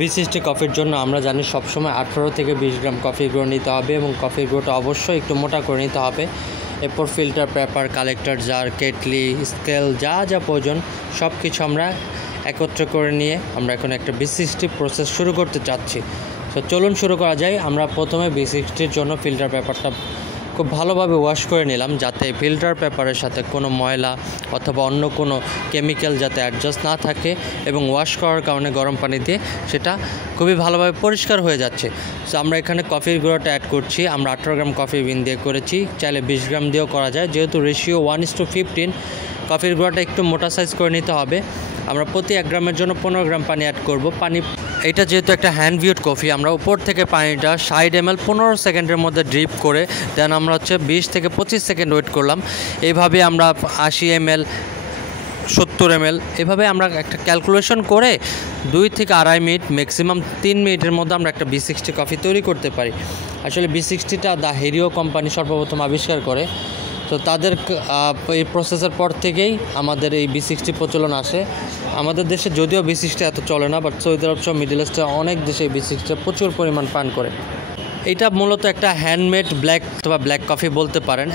B60 কফির জন্য আমরা জানি সবসময় 18 থেকে 20 গ্রাম কফি গুঁড়ো নিতে হবে এবং কফির গুঁড়োটা অবশ্যই একটু মোটা করে নিতে হবে। এরপর ফিল্টার পেপার, কালেক্টর জার, কেটলি, স্কেল যা যা প্রয়োজন সব কিছু আমরা একত্র করে নিয়ে আমরা এখন একটা B60 প্রসেস শুরু করতে চাচ্ছি। তো চলুন শুরু করা যায়। আমরা প্রথমে B60-র জন্য ফিল্টার পেপারটা খুব ভালোভাবে ওয়াশ করে নিলাম, যাতে ফিল্টার পেপারের সাথে কোনো ময়লা অথবা অন্য কোনো কেমিক্যাল যাতে অ্যাডজাস্ট না থাকে, এবং ওয়াশ করার কারণে গরম পানি দিয়ে সেটা খুবই ভালোভাবে পরিষ্কার হয়ে যাচ্ছে। সো আমরা এখানে কফির গুঁড়োটা অ্যাড করছি। আমরা 18 গ্রাম কফি বিন দিয়ে করেছি, চাইলে 20 গ্রাম দিয়েও করা যায়। যেহেতু রেশিও 1:15, কফির গুঁড়োটা একটু মোটা সাইজ করে নিতে হবে। আমরা প্রতি 1 গ্রামের জন্য 15 গ্রাম পানি অ্যাড করব। এটা যেহেতু একটা হ্যান্ড ভিউড কফি, আমরা উপর থেকে পানিটা 60 ml 15 সেকেন্ডের মধ্যে ড্রিপ করে দেন আমরা 20 থেকে 25 সেকেন্ড ওয়েট করলাম। এইভাবে আমরা 80 ml 70 ml এভাবে আমরা একটা ক্যালকুলেশন করে 2 থেকে 2.5 মিনিট, ম্যাক্সিমাম 3 মিনিটের মধ্যে আমরা একটা B60 কফি তৈরি করতে পারি। আসলে B60টা দ্য হেরিও কোম্পানি সর্বপ্রথম আবিষ্কার করে। তো তাদের এই প্রসেসের পর থেকেই আমাদের এই B60 প্রচলন আসে। আমাদের দেশে যদিও B60 এত চলে না, বাট সৌদি আরব সহ মিডল ইস্টে অনেক দেশে B60 প্রচুর পরিমাণ পান করে। এটা মূলত একটা হ্যান্ডমেড ব্ল্যাক অথবা ব্ল্যাক কফি বলতে পারেন।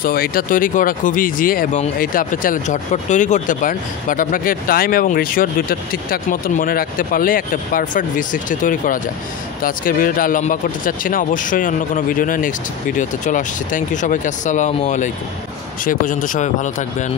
সো এটা তৈরি করা খুবই ইজি এবং এটা আপনি চাইলে ঝটপট তৈরি করতে পারেন, বাট আপনাকে টাইম এবং রেশিওর দুইটা ঠিকঠাক মতন মনে রাখতে পারলে একটা পারফেক্ট B60 তৈরি করা যায়। তো আজকের ভিডিওটা আর লম্বা করতে চাচ্ছি না, অবশ্যই অন্য কোনো ভিডিও নিয়ে নেক্সট ভিডিওতে চলে আসছি। থ্যাংক ইউ সবাইকে, আসসালামু আলাইকুম। সেই পর্যন্ত সবাই ভালো থাকবেন।